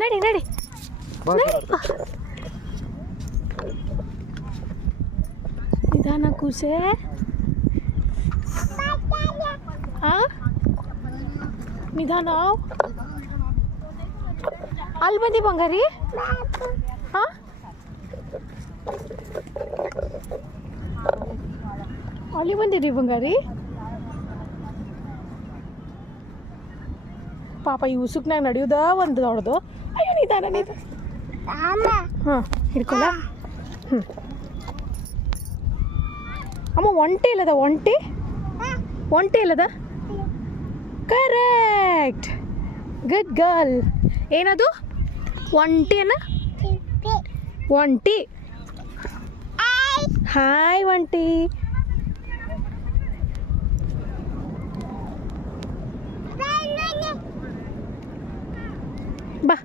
ನಡಿ ನಡಿ ನಿಧಾನ ಕೂಸೆ. ನಿಧಾನ. ಅಲ್ಲಿ ಬಂದಿ ಬಂಗಾರಿ. ಹಾಂ ಅಲ್ಲಿ ಬಂದಿರಿ ಬಂಗಾರಿ. ಪಾಪ ಈ ಉಸುಕ್ನಾಗ ನಡೆಯೋದ ಒಂದು ದೊಡ್ಡದು. ಅಯ್ಯೋ ನಿಧಾನ ನಿಧಾನ. ಹಾಂ ಹಿಡ್ಕೊಲ್ಲ. ಹ್ಞೂ ಅಮ್ಮ ಒಂಟಿ ಇಲ್ಲದ ಒಂಟಿ ಒಂಟಿ ಇಲ್ಲದ. Correct, good girl. ಏನದು ಒಂಟಿನ ಒಂಟಿ. ಹಾಯ್ ಒಂಟಿ. ಬಾ